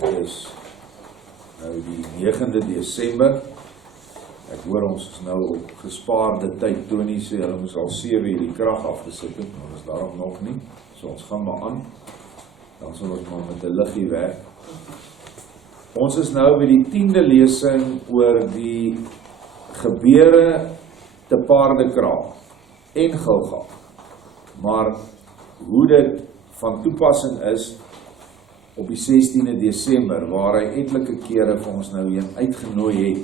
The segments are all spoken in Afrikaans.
Dit is nou die 9de Desember. Ek hoor ons is nou op gespaarde tyd. Tony sê hulle moes al 7 uur die krag afgesit het, maar is daarom nog nie. So ons gaan maar aan. Dan sal ons maar met 'n liggie werk. Ons is nou by die 10de lesing oor die gebeure te Paardekraal en Gelofte. Maar hoe dit van toepassing is op die 16de Desember, waar hy etlike kere vir ons nou heen uitgenooi het.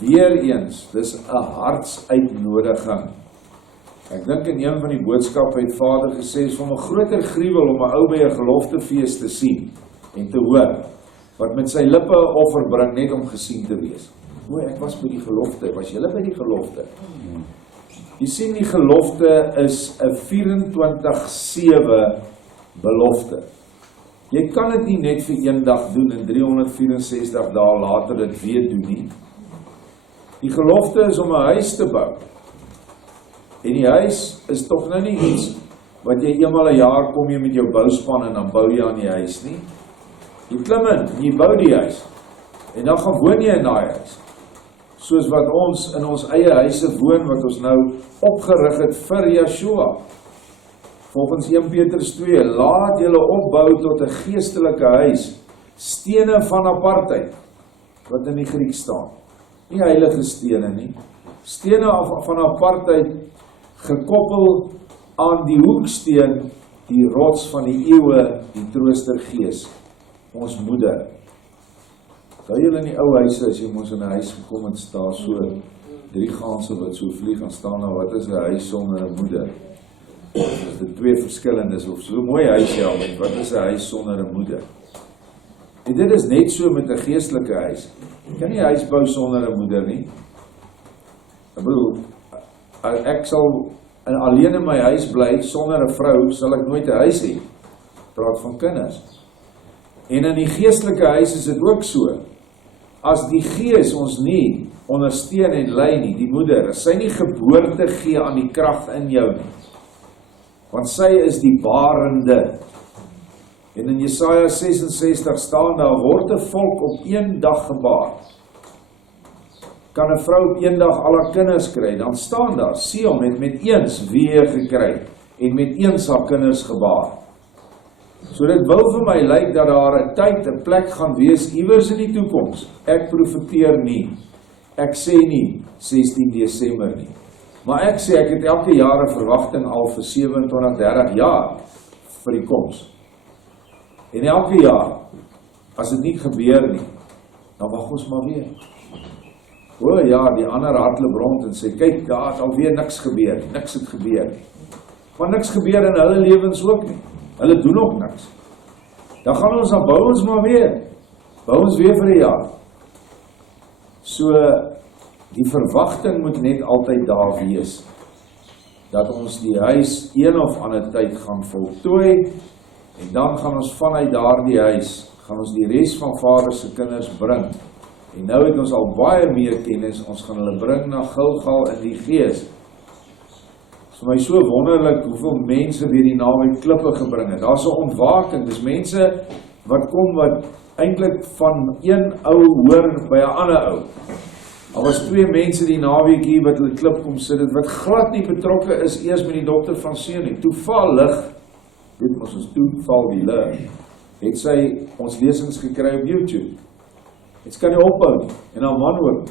Weereens, dis 'n hartsuitnodiging. Ek dink in een van die boodskappe het Vader gesê, is van 'n groter gruwel om 'n ou by 'n geloftefees te sien en te hoor, wat met sy lippe 'n offer bring net om gesien te wees. O, ek was by die gelofte, was julle by die gelofte? Jy sien, die gelofte is 'n 24/7 belofte. Jy kan dit nie net vir een dag doen en 364 dae later dit weer doen nie. Die gelofte is om 'n huis te bou. En die huis is tog nou nie iets wat jy eenmal 'n jaar kom jy met jou bouspan en dan bou jy aan die huis nie. Jy klim in en jy bou die huis. En dan gaan woon jy in daai huis. Soos wat ons in ons eie huise woon, wat ons nou opgerig het vir Yeshua. Volgens 1 Petrus 2, laat julle opbou tot 'n geestelike huis, stene van apartheid, wat in die Griek staan. Nie heilige stene nie. Stene van apartheid, gekoppel aan die hoeksteen, die rots van die eeue, die troostergees, ons moeder. Daar julle in die ou huise, as jy mos in 'n huis gekom het, staan so 3 ganse wat so vlieg en staan nou, wat is 'n huis sonder 'n moeder? As dit 2 verskillendes, of so 'n mooi huis jy al met, wat is 'n huis sonder 'n moeder? En dit is net so met 'n geestelike huis. Jy kan nie 'n huis bou sonder 'n moeder nie. Ek bedoel, ek sal alleen in my huis bly, sonder 'n vrou, sal ek nooit 'n huis hê. Praat van kinders. En in die geestelike huis is dit ook so. As die Gees ons nie ondersteun en lei nie, die moeder, as sy nie geboorte gee aan die krag in jou nie, want sy is die barende. En in Jesaja 66 staan daar, word 'n volk op een dag gebaar. Kan 'n vrou op een dag al haar kinders kry, dan staan daar, Sion het met eens weë gekry, en met eens haar kinders gebaar. So dit wil vir my lyk dat daar 'n tyd, 'n plek gaan wees, iewers in die toekoms. Ek profeteer nie, ek sê nie 16 Desember nie. Maar ek sê, ek het elke jaar 'n verwagting al vir 27, 30 jaar vir die koms. En elke jaar, as dit nie gebeur nie, dan wag ons maar weer. O ja, die ander hardloop rond en sê, kyk, daar het alweer niks gebeur, niks het gebeur nie. Maar niks gebeur in hulle lewens ook nie. Hulle doen ook niks. Dan gaan ons, dan bou ons maar weer. Bou ons weer vir 'n jaar. So, die verwagting moet net altyd daar wees, dat ons die huis een of ander tyd gaan voltooi, en dan gaan ons vanuit daardie huis, gaan ons die res van Vader se kinders bring. En nou het ons al baie meer kennis, ons gaan hulle bring na Gilgal in die Gees. Vir my so wonderlik hoeveel mense weer die naweek klippe gebring het. Daar's 'n ontwaking, dis mense wat kom wat eintlik van een ou hoor by 'n ander ou. Daar was 2 mense die naweek hier wat hulle klip kom sit, wat glad nie betrokke is eers met die dokter van Seun nie. Toevallig, weet ons toeval die leer, het sy ons lesings gekry op YouTube. Dit kan nie ophou nie, en haar man ook.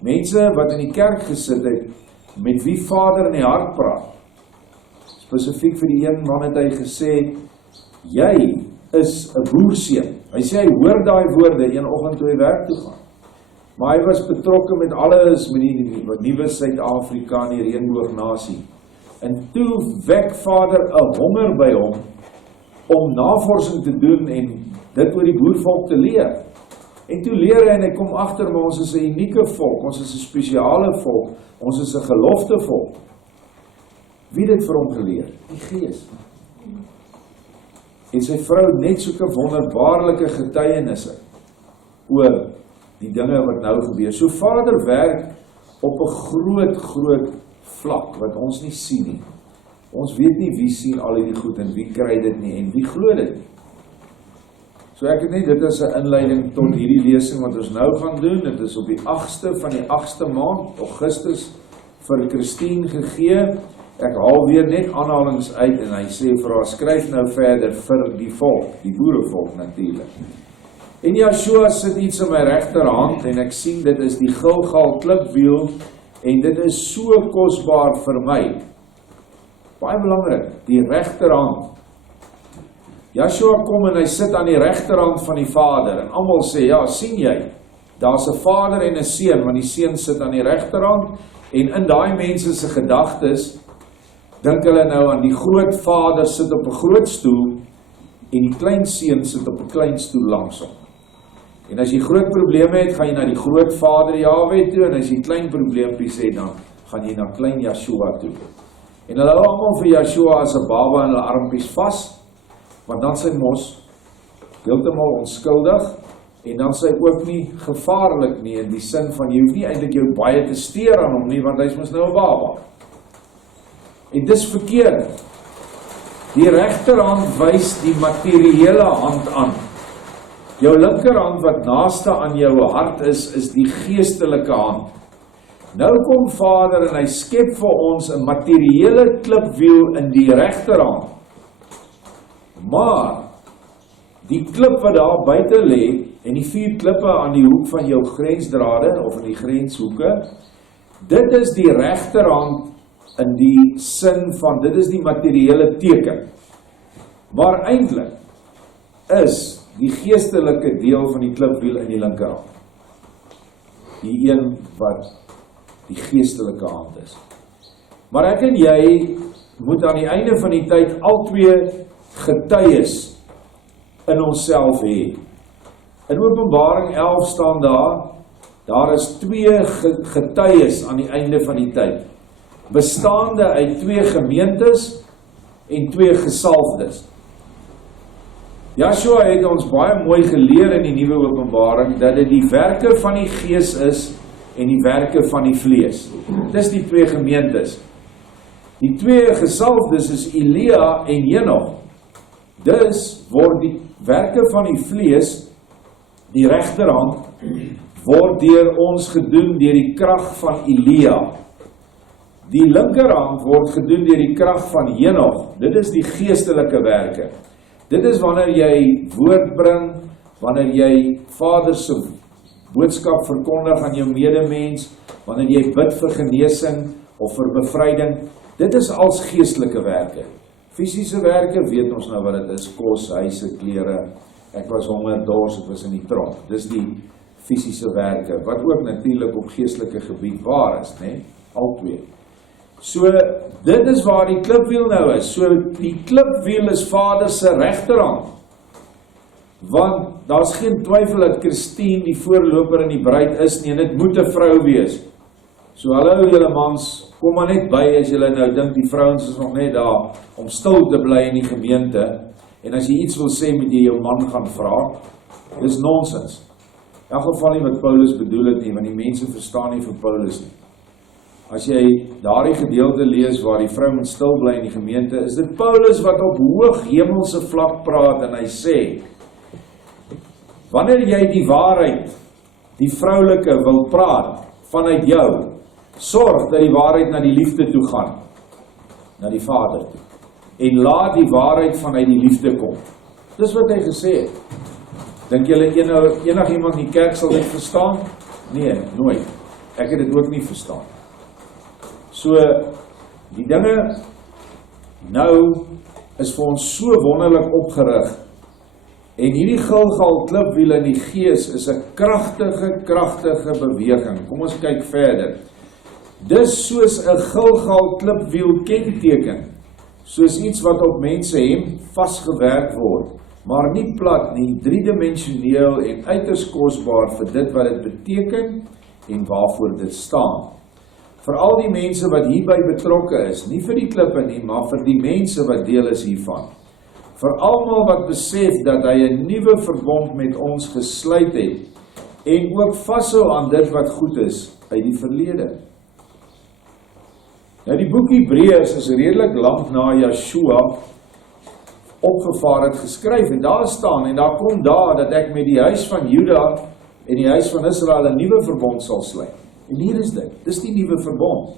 Mense wat in die kerk gesit het, met wie Vader in die hart praat. Spesifiek vir die een man het hy gesê, jy is 'n boerseun. Hy sê hy hoor daai woorde een oggend toe hy werk toe gaan. Maar hy was betrokke met alles met die nuwe Suid-Afrika en die reënboognasie. En toe wek Vader 'n honger by hom om navorsing te doen en dit oor die boervolk te leer. En toe leer hy en hy kom agter, maar ons is 'n unieke volk, ons is 'n spesiale volk, ons is 'n gelofte volk. Wie het dit vir hom geleer? Die Gees. En sy vrou net sulke wonderbaarlike getuienisse oor die dinge wat nou gebeur. So Vader werk op 'n groot vlak wat ons nie sien nie. Ons weet nie wie sien al hierdie goed en wie kry dit nie en wie glo dit nie. So ek het net dit as 'n inleiding tot hierdie lesing wat ons nou gaan doen. Dit is op die 8ste van die 8ste maand, Augustus, vir Christine gegee. Ek haal weer net aanhalings uit en hy sê vir haar, skryf nou verder vir die volk, die boerevolk natuurlik. En Joshua sit iets in my regterhand en ek sien dit is die Gilgal klipwiel en dit is so kosbaar vir my. Baie belangrik, die regterhand. Joshua kom en hy sit aan die regterhand van die Vader en almal sê, ja, sien jy, daar's 'n Vader en 'n seun, want die seun sit aan die regterhand en in daai mense se gedagtes dink hulle nou aan die groot Vader sit op 'n groot stoel en die klein seun sit op 'n klein stoel langs hom. En as jy groot probleme het, gaan jy na die groot Vader Jahwe toe en as jy klein probleempies het, dan gaan jy na klein Joshua toe. En hulle hou almal vir Joshua as 'n baba in hulle armpies vas, want dan sy mos heeltemal onskuldig en dan sy ook nie gevaarlik nie in die sin van jy hoef nie eintlik jou baie te steur aan hom nie, want hy's mos nou 'n baba. En dis verkeerd. Die regterhand wys die materiële hand aan. Jou linkerhand wat naaste aan jou hart is die geestelike hand. Nou kom Vader en hy skep vir ons 'n materiële klipwiel in die regterhand. Maar die klip wat daar buite lê en die 4 klippe aan die hoek van jou grensdrade of in die grenshoeke, dit is die regterhand in die sin van, dit is die materiële teken. Maar eintlik is die geestelike deel van die klipwiel in die linkerhand. Die een wat die geestelike hand is. Maar ek en jy moet aan die einde van die tyd al twee getuies in onsself hê. In Openbaring 11 staan daar is 2 getuies aan die einde van die tyd, bestaande uit 2 gemeentes en 2 gesalfdes. Joshua het ons baie mooi geleer in die nuwe Openbaring dat dit die werke van die Gees is en die werke van die vlees. Dis die 2 gemeentes. Die 2 gesalfdes is Elia en Henog. Dus word die werke van die vlees, die regterhand, word deur ons gedoen deur die krag van Elia. Die linkerhand word gedoen deur die krag van Henog. Dit is die geestelike werke. Dit is wanneer jy woord bring, wanneer jy Vader se boodskap verkondig aan jou medemens, wanneer jy bid vir genesing of vir bevryding. Dit is als geestelike werke. Fisiese werke weet ons nou wat dit is, kos, huise, klere, ek was honger, dors, ek was in die tronk. Dis die fisiese werke, wat ook natuurlik op geestelike gebied waar is, né? Al 2. So, dit is waar die klipwiel nou is. So, die klipwiel is Vader se regterhand. Want daar's geen twyfel dat Christine die voorloper in die bruid is nie, en dit moet 'n vrou wees. So, hallo julle mans, kom maar net by as julle nou dink die vrouens is nog net daar om stil te bly in die gemeente, en as jy iets wil sê, moet jy jou man gaan vra. Dis nonsens. In elk geval nie wat Paulus bedoel het nie, want die mense verstaan nie vir Paulus nie. As jy daardie gedeelte lees waar die vrou moet stil bly in die gemeente, is dit Paulus wat op hoog hemelse vlak praat en hy sê, wanneer jy die waarheid, die vroulike wil praat vanuit jou, sorg dat die waarheid na die liefde toe gaan, na die Vader toe, en laat die waarheid vanuit die liefde kom. Dis wat hy gesê het. Dink julle enig iemand in die kerk sal dit verstaan? Nee, nooit. Ek het dit ook nie verstaan. So, die dinge nou is vir ons so wonderlik opgerig, en hierdie Gilgal klipwiel in die Gees is 'n kragtige beweging. Kom ons kyk verder. Dis soos 'n Gilgal klipwiel kenteken, soos iets wat op mense hem vasgewerk word, maar nie plat nie, driedimensioneel en uiters kosbaar vir dit wat dit beteken en waarvoor dit staan. Vir al die mense wat hierby betrokke is, nie vir die klippe nie, maar vir die mense wat deel is hiervan. Vir almal wat besef dat hy 'n nuwe verbond met ons gesluit het, en ook vashou aan dit wat goed is uit die verlede. Nou die boek Hebreërs is redelik lank na Joshua opgevaar het geskryf, en daar staan, en daar kom daar, dat ek met die huis van Juda en die huis van Israel 'n nuwe verbond sal sluit. En hier is dit, dis die nuwe verbond.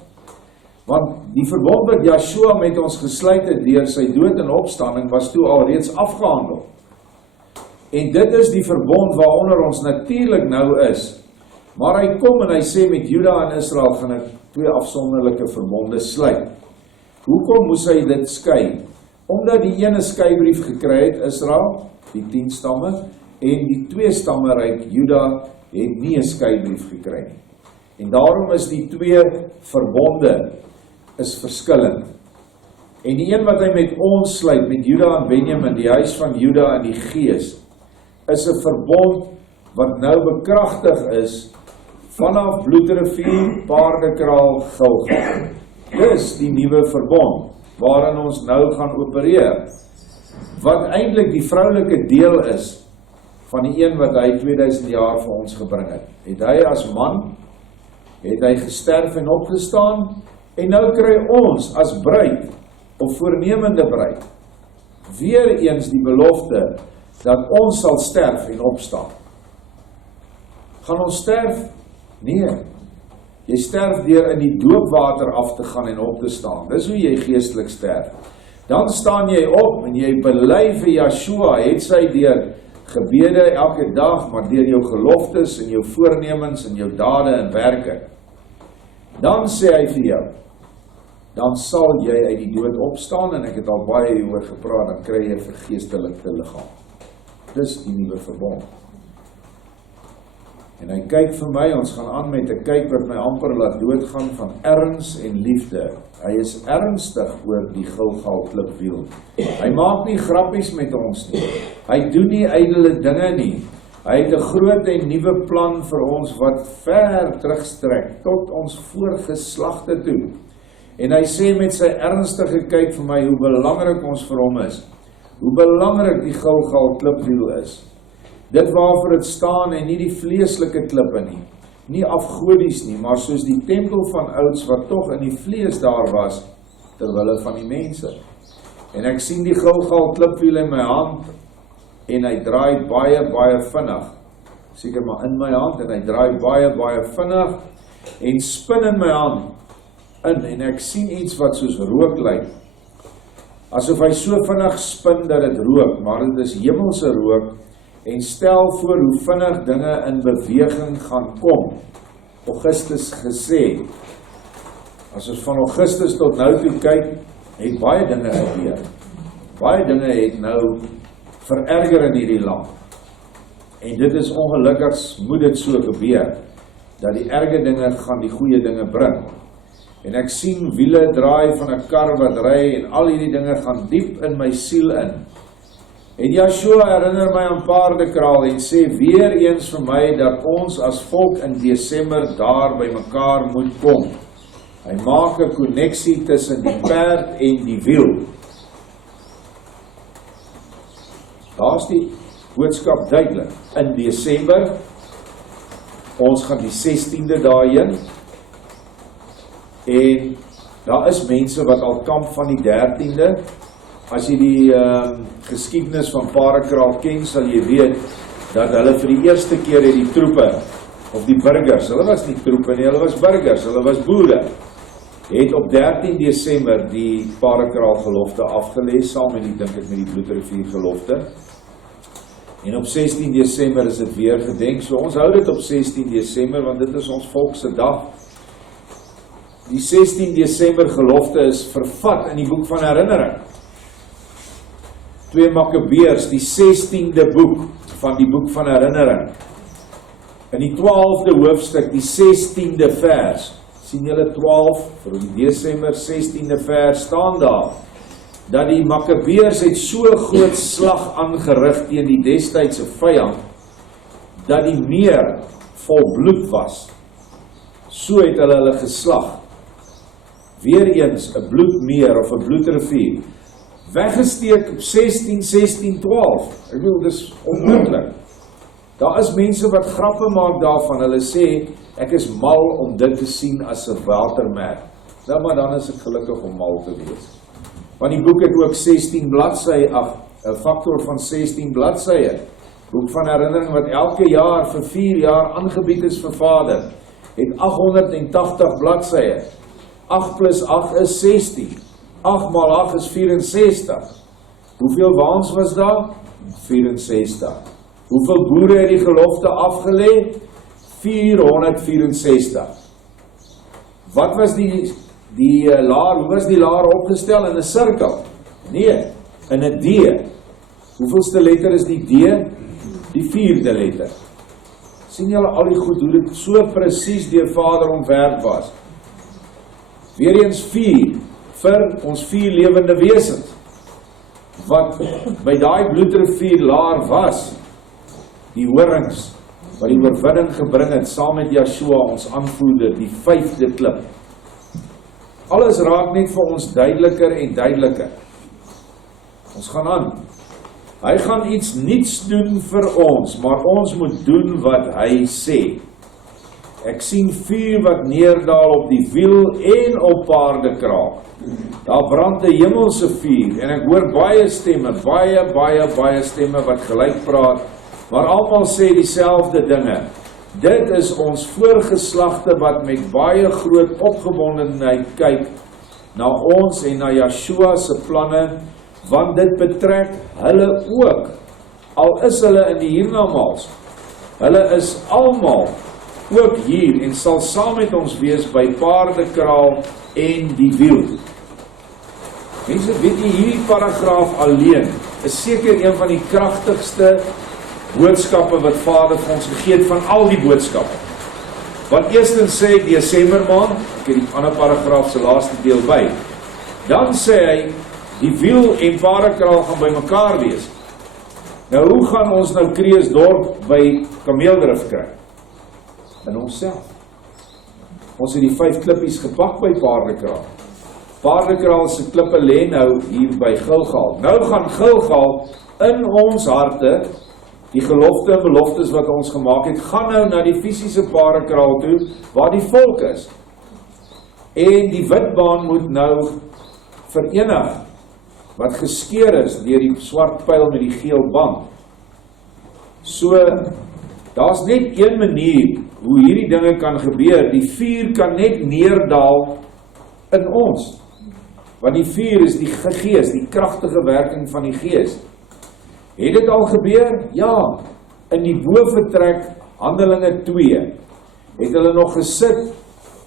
Want die verbond wat Joshua met ons gesluit het deur sy dood en opstanding, was toe al reeds afgehandel. En dit is die verbond waaronder ons natuurlik nou is. Maar hy kom en hy sê met Juda en Israel gaan ek 2 afsonderlike verbonde sluit. Hoekom moes hy dit skei? Omdat die ene skeibrief gekry het, Israel, die 10 stamme, en die 2 stamme ryk, Juda, het nie 'n skeibrief gekry nie. En daarom is die 2 verbonde is verskillend. En die een wat hy met ons sluit, met Juda en Benjamin, die huis van Juda en die Gees, is 'n verbond wat nou bekragtig is vanaf Bloedrivier, Paardekraal Gelofte. Dis die nuwe verbond waarin ons nou gaan opereer, wat eintlik die vroulike deel is van die een wat hy 2000 jaar vir ons gebring het. Het hy as man, het hy gesterf en opgestaan, en nou kry ons as bruid, of voornemende bruid, weer eens die belofte, dat ons sal sterf en opstaan. Gaan ons sterf? Nee. Jy sterf deur in die doopwater af te gaan en op te staan. Dis hoe jy geestelik sterf. Dan staan jy op en jy bely vir Joshua, het sy deur gebede elke dag, maar deur jou geloftes en jou voornemens en jou dade en werke. Dan sê hy vir jou, dan sal jy uit die dood opstaan, en ek het al baie hieroor gepraat, dan kry jy 'n vergeestelike liggaam. Dis die nuwe verbond. En hy kyk vir my, ons gaan aan met 'n kyk wat my amper laat doodgaan van erns en liefde. Hy is ernstig oor die Gilgal klipwiel. Hy maak nie grappies met ons nie. Hy doen nie ydelle dinge nie. Hy het 'n groot en nuwe plan vir ons wat ver terugstrek tot ons voorgeslagte toe. En hy sê met sy ernstige kyk vir my hoe belangrik ons vir hom is. Hoe belangrik die Gilgal klipwiel is. Dit waarvoor dit staan en nie die vleeslike klippe nie. Nie afgodies nie, maar soos die tempel van ouds wat tog in die vlees daar was, terwille van die mense. En ek sien die Gilgal klipwiel in my hand, en hy draai baie vinnig. Seker maar in my hand, en hy draai baie vinnig, en spin in my hand in, en ek sien iets wat soos rook lyk. Asof hy so vinnig spin dat dit rook, maar dit is hemelse rook, en stel voor hoe vinnig dinge in beweging gaan kom. Augustus gesê, as ons van Augustus tot nou toe kyk, het baie dinge gebeur. Baie dinge het nou vererger in hierdie land. En dit is ongelukkig, moet dit so gebeur, dat die erge dinge gaan die goeie dinge bring. En ek sien wiele draai van 'n kar wat ry, en al hierdie dinge gaan diep in my siel in. En Joshua herinner my aan Paardekraal en sê weer eens vir my dat ons as volk in Desember daar by mekaar moet kom. Hy maak 'n koneksie tussen die perd en die wiel. Daar's die boodskap duidelik. In Desember, ons gaan die 16de daarheen, en daar is mense wat al kamp van die 13de, as jy die geskiedenis van Paardekraal ken, sal jy weet, dat hulle vir die eerste keer het die troepe, of die burgers, hulle was nie troepe nie, hulle was burgers, hulle was boere, het op 13 Desember die Paardekraal Gelofte afgelees, saam met die, dink ek, met die Bloedrivier Gelofte, en op 16 Desember is dit weer gedenk, so ons hou dit op 16 Desember, want dit is ons volkse dag. Die 16 Desember gelofte is vervat in die boek van herinnering. 2 Makabeërs, die 16de boek van die boek van herinnering. In die 12de hoofstuk, die 16de vers, sien julle 12, vir die Desember 16de vers, staan daar, dat die Makabeërs het so groot slag aangerig teen die destydse vyand, dat die meer vol bloed was. So het hulle geslag. Weereens 'n bloedmeer of 'n bloedrivier, weggesteek op 16-12. Ek bedoel, dis onmoontlik. Daar is mense wat grappe maak daarvan, hulle sê, ek is mal om dit te sien as 'n watermerk. Nou, maar dan is ek gelukkig om mal te wees. Want die boek het ook 16 bladsye, 'n faktor van 16 bladsye. Boek van herinnering wat elke jaar vir 4 jaar aangebied is vir Vader, het 880 bladsye. 8 plus 8 is 16. 8 mal 8 is 64. Hoeveel waans was daar? 64. Hoeveel boere het die gelofte afgelê? 464. Wat was die laar, hoe was die laar opgestel? In 'n sirkel? Nee, in 'n D. Hoeveelste letter is die D? Die 4de letter. Sien julle al die goed, hoe dit so presies deur Vader ontwerp was? Weereens 4 vir ons 4 lewende wesens. Wat by daai bloedrivier laar was, die horings, wat die oorwinning gebring het, saam met Yeshua, ons aanvoerder, die 5de klip. Alles raak net vir ons duideliker en duideliker. Ons gaan aan. Hy gaan iets niets doen vir ons, maar ons moet doen wat hy sê. Ek sien vuur wat neerdal op die wiel en op Paardekraal. Daar brand 'n hemelse vuur en ek hoor baie stemme, baie stemme wat gelyk praat, maar almal sê dieselfde dinge. Dit is ons voorgeslagte wat met baie groot opgewondenheid kyk na ons en na Yeshua se planne, want dit betrek hulle ook, al is hulle in die hiernamaals. Hulle is almal ook hier en sal saam met ons wees by Paardekraal en die wiel. Mense, weet jy, hierdie paragraaf alleen is seker een van die kragtigste boodskappe wat Vader vir ons gegee het van al die boodskappe. Want eerstens sê hy Desember maand, ek het die ander paragraaf se laaste deel by. Dan sê hy die wiel en Paardekraal gaan by mekaar wees. Nou hoe gaan ons nou Kreeusdorp by Kameeldrif kry? In onsself. Ons het die 5 klippies gepak by Paardekraal. Paardekraal se klippe lê nou hier by Gilgal. Nou gaan Gilgal in ons harte, die gelofte en beloftes wat ons gemaak het, gaan nou na die fisiese Paardekraal toe, waar die volk is. En die witbaan moet nou verenig, wat geskeur is deur die swart pyl met die geel band. So, daar's net een manier hoe hierdie dinge kan gebeur. Die vuur kan net neerdal in ons. Want die vuur is die Gees, die kragtige werking van die Gees. Het dit al gebeur? Ja. In die boventrek, Handelinge 2, het hulle nog gesit.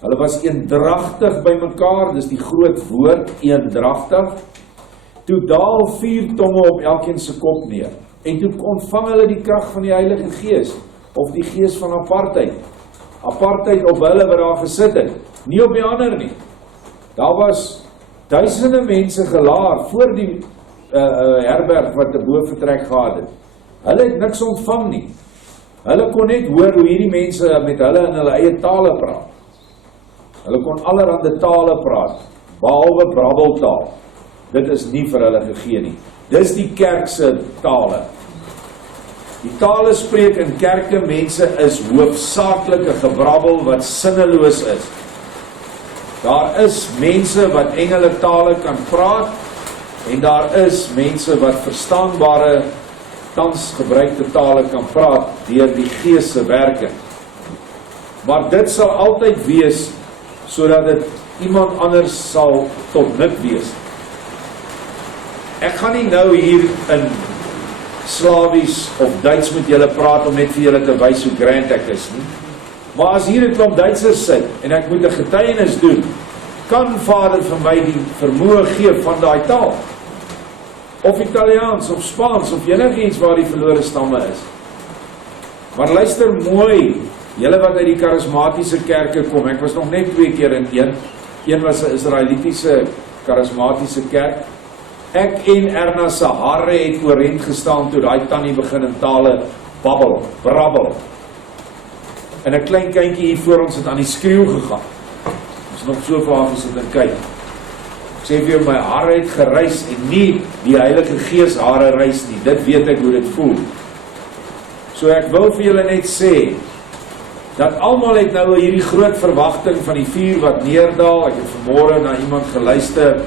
Hulle was eendragtig by mekaar, dis die groot woord, eendragtig. Toe daal 4 tonge op elkeen se kop neer. En toe ontvang hulle die krag van die Heilige Gees, of die gees van apartheid. Apartheid op hulle wat daar gesit het, nie op die ander nie. Daar was duisende mense gelaar voor die herberg wat die boventrek gehad het. Hulle het niks ontvang nie. Hulle kon net hoor hoe hierdie mense met hulle in hulle eie tale praat. Hulle kon allerhande tale praat, behalwe brabbeltaal. Dit is nie vir hulle gegee nie. Dis die kerkse tale. Die tale spreek in kerke mense is hoofsaaklike gebrabbel wat sinneloos is. Daar is mense wat engele tale kan praat, en daar is mense wat verstaanbare, tans gebruikte tale kan praat, deur die Gees se werking. Maar dit sal altyd wees, sodat dit iemand anders sal tot nut wees. Ek gaan nie nou hier in Slawies of Duits met julle praat om net vir julle te wys hoe grand ek is nie. Maar as hier 'n klomp Duitsers sit en ek moet 'n getuienis doen, kan Vader vir my die vermoë gee van daai taal. Of Italiaans of Spaans of enigiets waar die verlore stamme is. Maar luister mooi, julle wat uit die charismatiese kerke kom, ek was nog net 2 keer in een. Een was 'n Israelitiese charismatiese kerk. Ek en Erna se hare het oorent gestaan toe daai tannie begin in tale brabbel. En 'n klein kindjie hier voor ons het aan die skreeu gegaan. Ons nog so vir haar gesit en kyk. Ek sê vir jou, my hare het gereis en nie die Heilige Gees hare reis nie. Dit weet ek hoe dit voel. So ek wil vir julle net sê dat almal het nou hierdie groot verwagting van die vuur wat neerdal. Ek het vanmôre na iemand geluister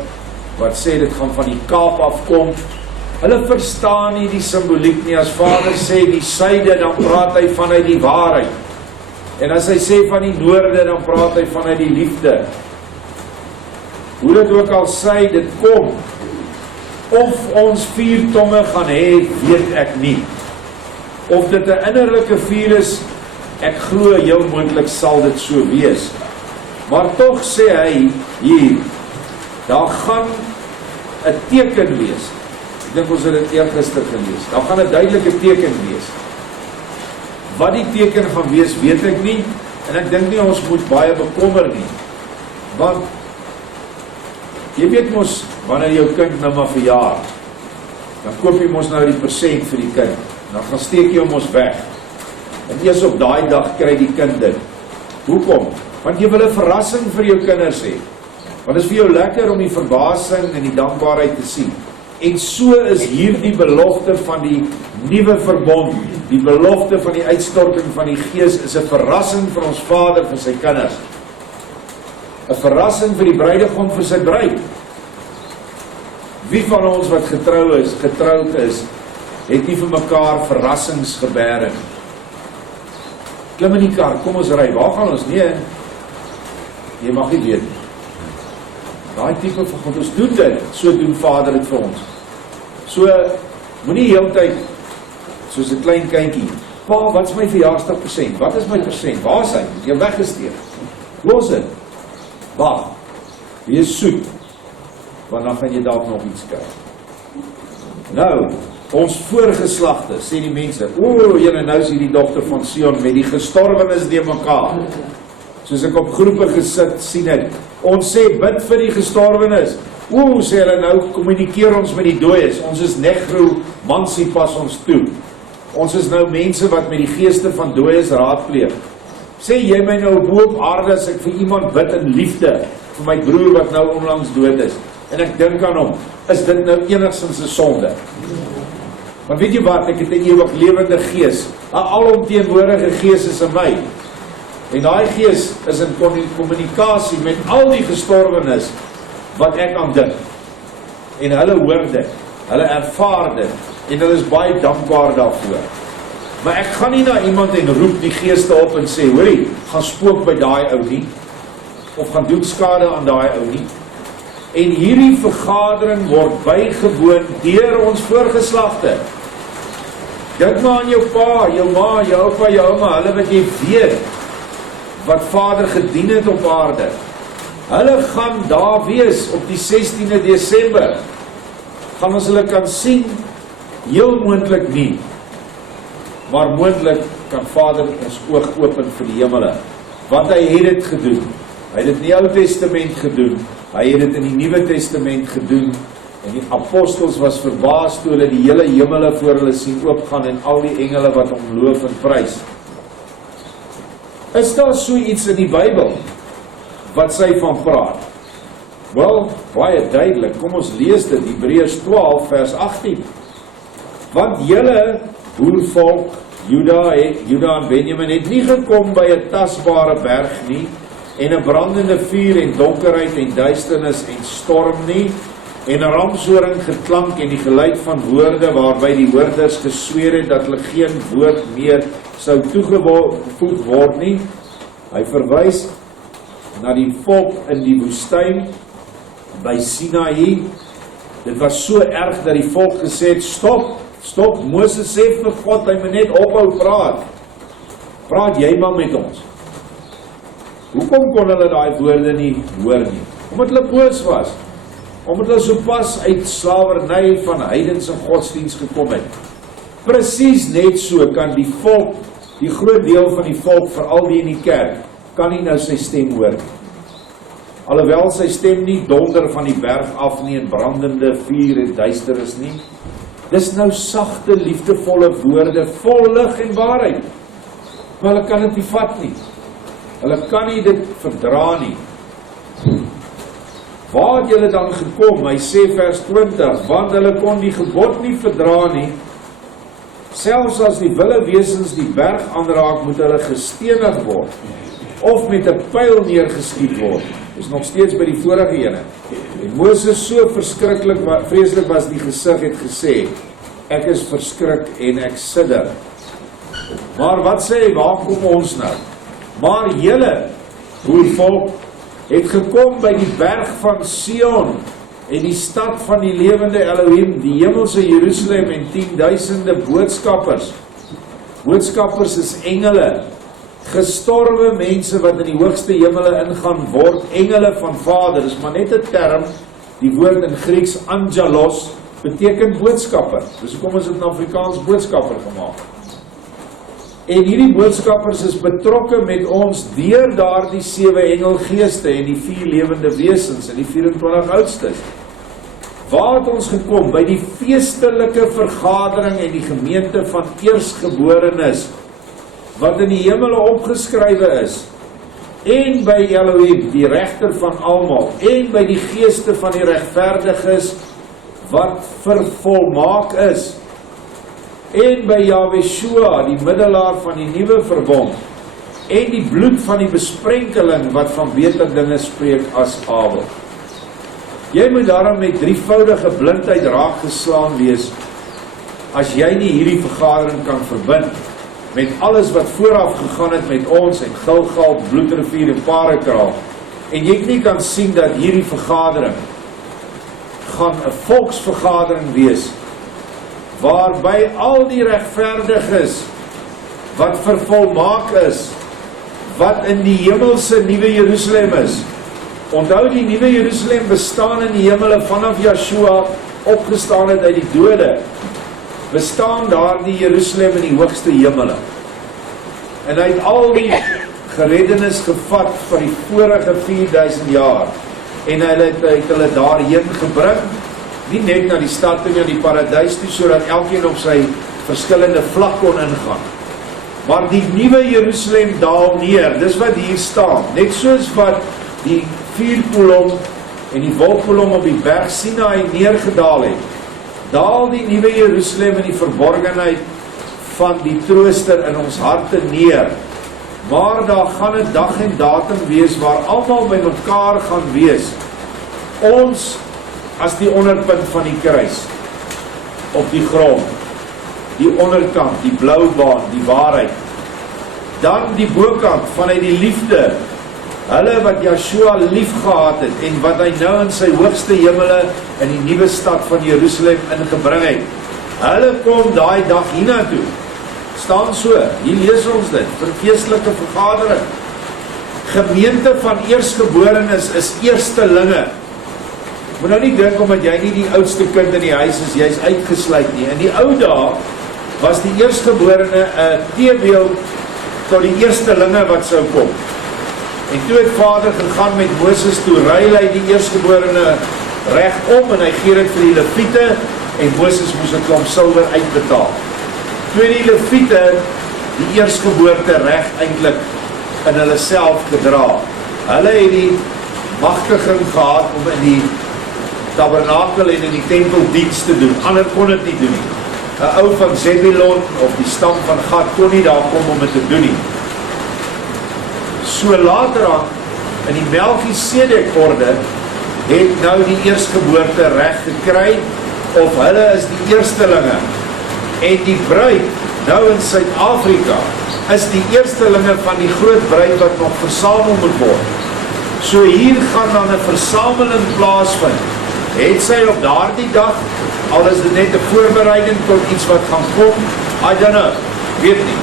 wat sê dit gaan van die Kaap afkom. Hulle verstaan nie die simboliek nie. As Vader sê die suide, dan praat hy vanuit die waarheid. En as hy sê van die noorde, dan praat hy vanuit die liefde. Hoe dit ook al sê, dit kom. Of ons 4 tonge gaan hê, weet ek nie. Of dit 'n innerlike vuur is, ek glo heel moontlik sal dit so wees. Maar tog sê hy hier, daar gaan 'n teken wees. Ek dink ons het dit eergister gelees. Daar gaan 'n duidelike teken wees. Wat die teken gaan wees, weet ek nie. En ek dink nie ons moet baie bekommer nie. Want jy weet mos, wanneer jou kind nou maar verjaar, dan koop jy mos nou die persent vir die kind. Dan gaan steek jy hom ons weg. En eers op daai dag kry die kind dit. Hoekom? Want jy wil 'n verrassing vir jou kinders hê. Want dit is vir jou lekker om die verbasing en die dankbaarheid te sien. En so is hier die belofte van die nuwe verbond. Die belofte van die uitstorting van die Gees is 'n verrassing vir ons Vader vir sy kinders. 'n Verrassing vir die bruidegom vir sy bruid. Wie van ons wat getroud is, het nie vir mekaar verrassings gebêre nie. Klim in die kar, kom ons ry. Waar gaan ons? Nee, jy mag nie weet nie. Daai tipe van God, ons doen dit, so doen Vader dit vir ons. So, moenie heeltyd, soos 'n klein kindjie, pa, wat is my verjaarsdag persent? Wat is my persent? Waar is hy? Jy weggesteek. Los dit. Wag. Wees soet, want dan gaan jy dalk nog iets kry. Nou, ons voorgeslagte, sê die mense, julle nou is hierdie dogter van Sion met die gestorwenes die mekaar. Soos ek op groepe gesit, sien ek, ons sê, bid vir die gestorwenes. Sê hulle nou, kommunikeer ons met die dooies. Ons is necromancy, pas ons toe. Ons is nou mense wat met die geeste van dooies raadpleeg. Sê jy my nou bo op aarde as ek vir iemand bid in liefde, vir my broer wat nou onlangs dood is, en ek dink aan hom, is dit nou enigstens 'n sonde? Want weet jy wat, ek het 'n ewig lewende gees, 'n alomteenwoordige gees is in my, en daai gees is in kommunikasie met al die gestorwenes wat ek aan dink, en hulle hoor dit, hulle ervaar dit, en hulle is baie dankbaar daarvoor. Maar ek gaan nie na iemand en roep die geeste op en sê, hoorie, gaan spook by daai ou nie, of gaan doen skade aan daai ou nie. En hierdie vergadering word bygewoon deur ons voorgeslagte. Dink maar aan jou pa, jou ma, jou oupa, jou ouma, hulle wat jy weet, wat Vader gedien het op aarde. Hulle gaan daar wees op die 16de Desember. Gaan ons hulle kan sien? Heel moontlik nie. Maar moontlik kan Vader ons oog open vir die hemele. Want hy het dit gedoen. Hy het dit in die Ou Testament gedoen. Hy het dit in die Nuwe Testament gedoen. En die apostels was verbaas toe hulle die hele hemele voor hulle sien oopgaan en al die engele wat hom loof en prys. Is daar so iets in die Bybel wat sy van praat? Wel, baie duidelik. Kom ons lees dit, Hebreërs 12 vers 18. Want julle boervolk, Juda en Benjamin het nie gekom by 'n tasbare berg nie, en 'n brandende vuur en donkerheid en duisternis en storm nie, en 'n ramshoring geklank en die geluid van woorde waarby die hoorders gesweer het dat hulle geen woord meer sou toegevoeg word nie. Hy verwys na die volk in die woestyn by Sinaï. Dit was so erg dat die volk gesê het, stop, Moses sê vir God, hy moet net ophou praat. Praat jy maar met ons. Hoekom kon hulle daai woorde nie hoor nie? Omdat hulle boos was. Omdat hulle sopas uit slawerny van heidense godsdienst gekom het. Presies net so kan die volk, die groot deel van die volk, veral die in die kerk, kan nie nou sy stem hoor. Alhoewel sy stem nie donder van die berg af nie en brandende vuur en duisternis nie. Dis nou sagte, liefdevolle woorde, vol lig en waarheid. Maar hulle kan dit nie vat nie. Hulle kan nie dit verdra nie. Waar het julle dan gekom? Hy sê vers 20, want hulle kon die gebod nie verdra nie. Selfs as die wille wesens die berg aanraak, moet hulle gestenig word, of met 'n pyl neergeskiet word. Dis nog steeds by die vorige ene. En Moses so vreeslik was die gesig, het gesê, ek is verskrik en ek sidder. Maar wat sê hy, waar kom ons nou? Maar julle, Boervolk, het gekom by die berg van Sion, en die stad van die lewende Elohim, die hemelse Jerusalem en 10.000 boodskappers. Boodskappers is engele, gestorwe mense wat in die hoogste hemele ingaan word, engele van Vader, is maar net 'n term, die woord in Grieks angelos, beteken boodskapper, dus kom ons het in Afrikaans boodskapper gemaak. En hierdie boodskappers is betrokke met ons deur daardie 7 engelgeeste en die 4 lewende wesens en die 24 oudstes. Waar het ons gekom? By die feestelike vergadering en die gemeente van eersgeborenes, wat in die hemele opgeskrywe is, en by Elohim, die regter van almal, en by die geeste van die regverdiges, wat vervolmaak is, en by Yahweh, die middelaar van die nuwe verbond, en die bloed van die besprenkeling, wat van beter dinge spreek as Abel. Jy moet daarom met drievoudige blindheid raakgeslaan wees, as jy nie hierdie vergadering kan verbind, met alles wat vooraf gegaan het met ons, en Gilgal, Bloedrivier en Paardekraal, en jy nie kan sien dat hierdie vergadering, gaan 'n volksvergadering wees, waarby al die regverdiges, wat vervolmaak is, wat in die hemelse nuwe Jerusalem is. Onthou, die nuwe Jerusalem bestaan in die hemele vanaf Yeshua opgestaan het uit die dode, bestaan daar die Jerusalem in die hoogste hemele. En hy het al die gereddenis gevat van die vorige 4000 jaar, en hy het hulle daarheen gebring, nie net na die stad toe, na die paradys toe, sodat elkeen op sy verskillende vlak kon ingaan. Maar die nuwe Jerusalem daal neer, dis wat hier staan, net soos wat die vuurkolom en die wolkkolom op die berg Sinai neergedaal het, daal die nuwe Jerusalem in die verborgenheid van die trooster in ons harte neer. Maar daar gaan 'n dag en datum wees waar almal by mekaar gaan wees. Ons as die onderpunt van die kruis op die grond, die onderkant, die blou baan, die waarheid. Dan die bokant vanuit die liefde, hulle wat Yeshua lief gehad het en wat hy nou in sy hoogste hemele in die nuwe stad van Jerusalem ingebring het. Hulle kom daai dag hiernatoe. Staan so, hier lees ons dit, vir feestelike vergadering. Gemeente van eersgeborenes is eerstelinge. Moet nou nie dink omdat jy nie die oudste kind in die huis is, jy is uitgesluit nie. In die ou dae was die eersgeborene 'n teebeeld tot die eerstelinge wat sou kom. En toe het Vader gegaan met Moses, toe ruil hy die eersgeborene reg om en hy gee dit vir die Lewiete en Moses moes 'n klomp silwer uitbetaal. Toe die Lewiete die eersgeboorte reg eintlik in hulle self gedra. Hulle het die magtiging gehad om in die tabernakel en in die tempel diens te doen. Ander kon dit nie doen nie. 'n Ou van Zebulon of die stam van Gad kon nie daar kom om dit te doen nie. So later aan, in die Melchisedek orde, het nou die eersgeboorte reg gekry, of hulle is die eerstelinge. En die bruid, nou in Suid-Afrika, is die eerstelinge van die groot bruid wat nog versamel moet word. So hier gaan dan 'n versameling plaasvind. Het sy op daardie dag, al is dit net 'n voorbereiding tot iets wat gaan kom, I don't know, weet nie.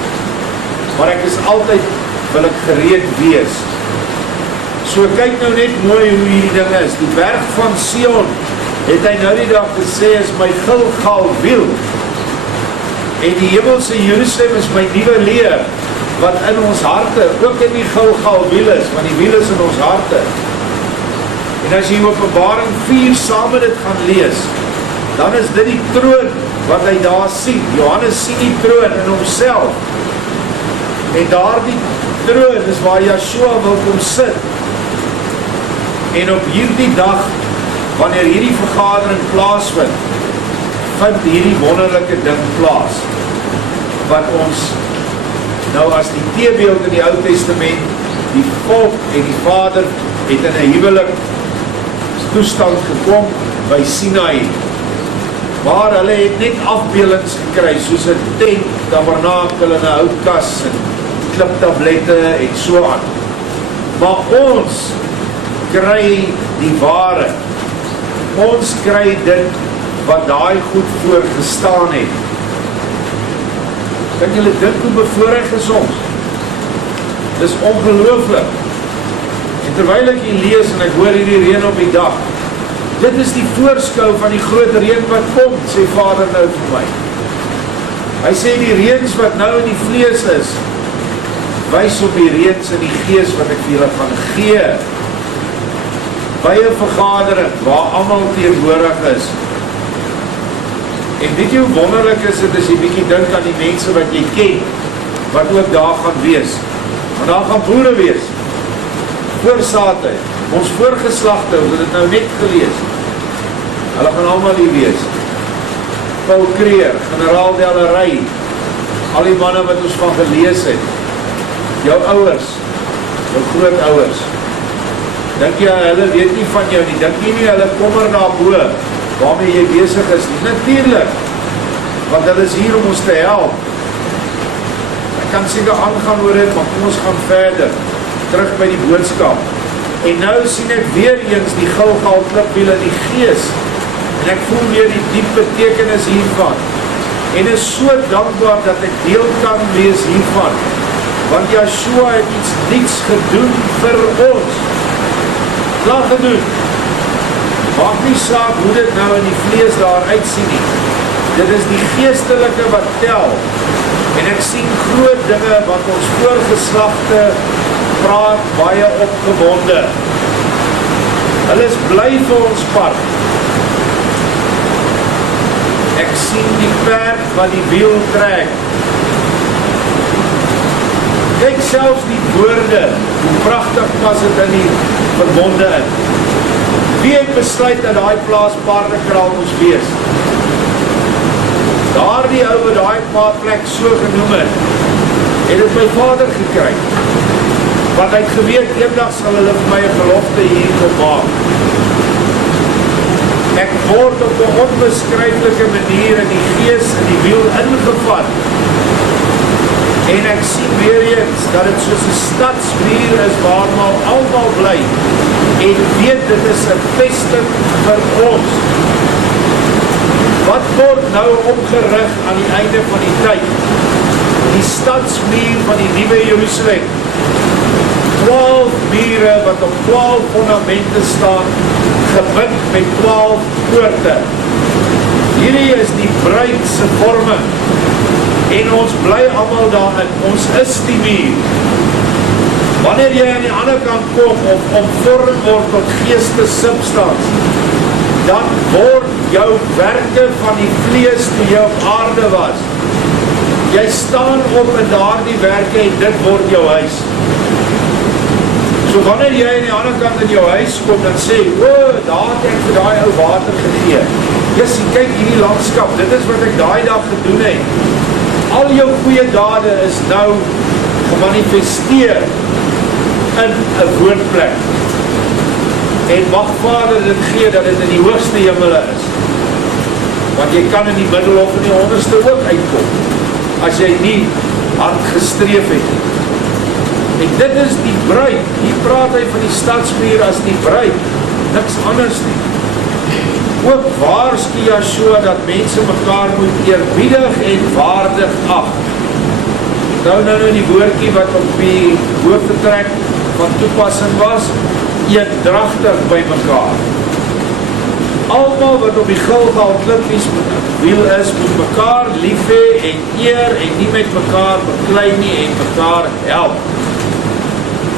Maar ek is altyd, wil ek gereed wees. So kyk nou net mooi hoe hierdie ding is. Die berg van Sion, het hy nou die dag gesê, is my Gilgal wiel. En die hemelse Jerusalem is my nuwe leer, wat in ons harte, ook in die Gilgal wiel is, want die wiel is in ons harte. En as jy Openbaring 4 saam met dit gaan lees, dan is dit die troon wat hy daar sien. Johannes sien die troon in homself. En daardie troon is waar Yeshua wil kom sit. En op hierdie dag, wanneer hierdie vergadering plaasvind, vind hierdie wonderlike ding plaas, wat ons nou as die teebeeld in die Ou Testament, die volk en die Vader het in 'n huwelik toestand gekom by Sinai. Maar hulle het net afbeeldings gekry, soos 'n tent, tabernakel en 'n houtkas en kliptablette en so aan. Maar ons kry die ware. Ons kry dit wat daai goed voor gestaan het. Kan julle dink hoe bevoorreg is ons? Dis ongelooflik. En terwyl ek hier lees en ek hoor hierdie reën op die dak, dit is die voorskou van die groot reën wat kom, sê Vader nou vir my. Hy sê die reëns wat nou in die vlees is, wys op die reëns in die gees wat ek vir julle gaan gee. By 'n vergadering waar almal teenwoordig is. En weet jy hoe wonderlik is dit as jy bietjie dink aan die mense wat jy ken, wat ook daar gaan wees. Want daar gaan boere wees, voorsate, ons voorgeslagte, ons het dit nou net gelees. Hulle gaan almal hier wees. Paul Kreer, generaal Dellery, al die manne wat ons van gelees het, jou ouers, jou grootouers. Dink jy, hulle weet nie van jou nie, dink jy nie, hulle kommer daarbo, waarmee jy besig is nie, natuurlijk, want hulle is hier om ons te help. Ek kan seker aangaan oor dit, maar kom ons gaan verder, terug by die boodskap. En nou sien ek weer eens die Gilgal klipwiel in die gees, en ek voel weer die diep betekenis hiervan, en is so dankbaar dat ek deel kan wees hiervan, want Yeshua het iets niets gedoen vir ons, klaar gedoen. Maak nie saak hoe dit nou in die vlees daar uitsien nie. Dit is die geestelike wat tel. En ek sien groot dinge wat ons voorgeslagte praat baie opgewonde. Hulle is bly vir ons pad. Ek sien die perd wat die wiel trek. Kyk selfs die woorde, hoe pragtig pas het in die verbonde in. Wie het besluit dat daai plaas Paardekraal moes wees? Daar die ou wat daai plek so genoem het het my vader gekry. Want hy het geweet, eendag sal hulle vir my 'n gelofte hier gemaak. Ek word op 'n onbeskryflike manier in die gees en die wiel ingevat. En ek sien weer eens dat dit soos 'n stadsmuur is waar maar almal bly. En weet dit is 'n vesting vir ons. Wat word nou opgerig aan die einde van die tyd? Die stadsmuur van die nuwe Jerusalem. 12 mure wat op 12 fondamente staan, gebind met 12 poorte. Hierdie is die bruid se vorming. En ons bly almal daarin, ons is die muur. Wanneer jy aan die ander kant kom of omvorm word tot geestessubstansie, dan word jou werke van die vlees toe jy op aarde was. Jy staan op in daardie werke en dit word jou huis. So wanneer jy aan die ander kant in jou huis kom en sê, o, daar het ek vir daai ou water gegee. Jy kyk hierdie landskap, dit is wat ek daai dag gedoen het. Al jou goeie dade is nou gemanifesteer in 'n woonplek. En mag Vader dit gee dat dit in die hoogste hemele is. Want jy kan in die middel of in die onderste ook uitkom, as jy nie hard gestreef het. En dit is die bruid. Hier praat hy van die stadsmuur as die bruid, niks anders nie. Ook waarsku Yeshua dat mense mekaar moet eerbiedig en waardig ag. Nou die woordjie wat op die hoofdetrek van toepassing was, eendragtig by mekaar. Almal wat op die Gilgal klipwiel is, moet mekaar lief hê en eer en nie met mekaar beklei nie en mekaar help.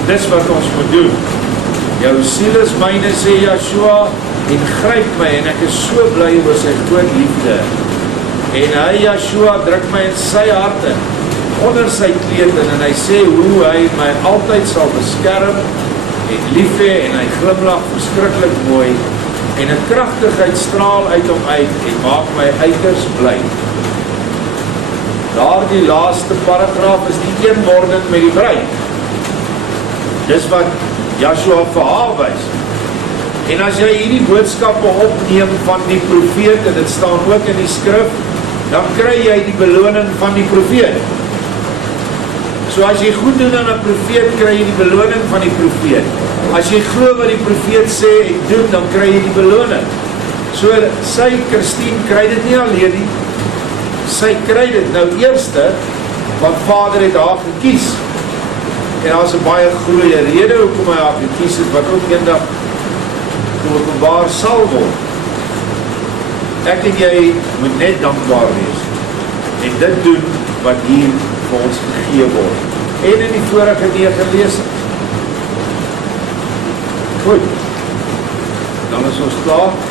Dis wat ons moet doen. Jou siel is myne, sê Yeshua, en gryp my, en ek is so bly oor sy groot liefde. En hy, Yeshua, druk my in sy hart in, onder sy kleed in, en hy sê hoe hy my altyd sal beskerm en lief hê, en hy glimlag verskriklik mooi, en 'n kragtigheid straal uit hom uit, en maak my uiters bly. Daardie laaste paragraaf is die eenwording met die bruid. Dis wat Yeshua vir haar wys. En as jy hierdie boodskappe opneem van die profeet, en dit staan ook in die skrif, dan kry jy die beloning van die profeet. So as jy goed doen aan 'n profeet, kry jy die beloning van die profeet. As jy glo wat die profeet sê en doen, dan kry jy die beloning. So sy, Christine, kry dit nie alleen nie. Sy kry dit nou eerste, want Vader het haar gekies. En daar is 'n baie goeie rede hoekom hy haar gekies het, wat ook eendag openbaar sal word. Ek en jy moet net dankbaar wees en dit doen wat hier vir ons gegee word. En in die vorige 9 lesings. Goed, dan is ons klaar.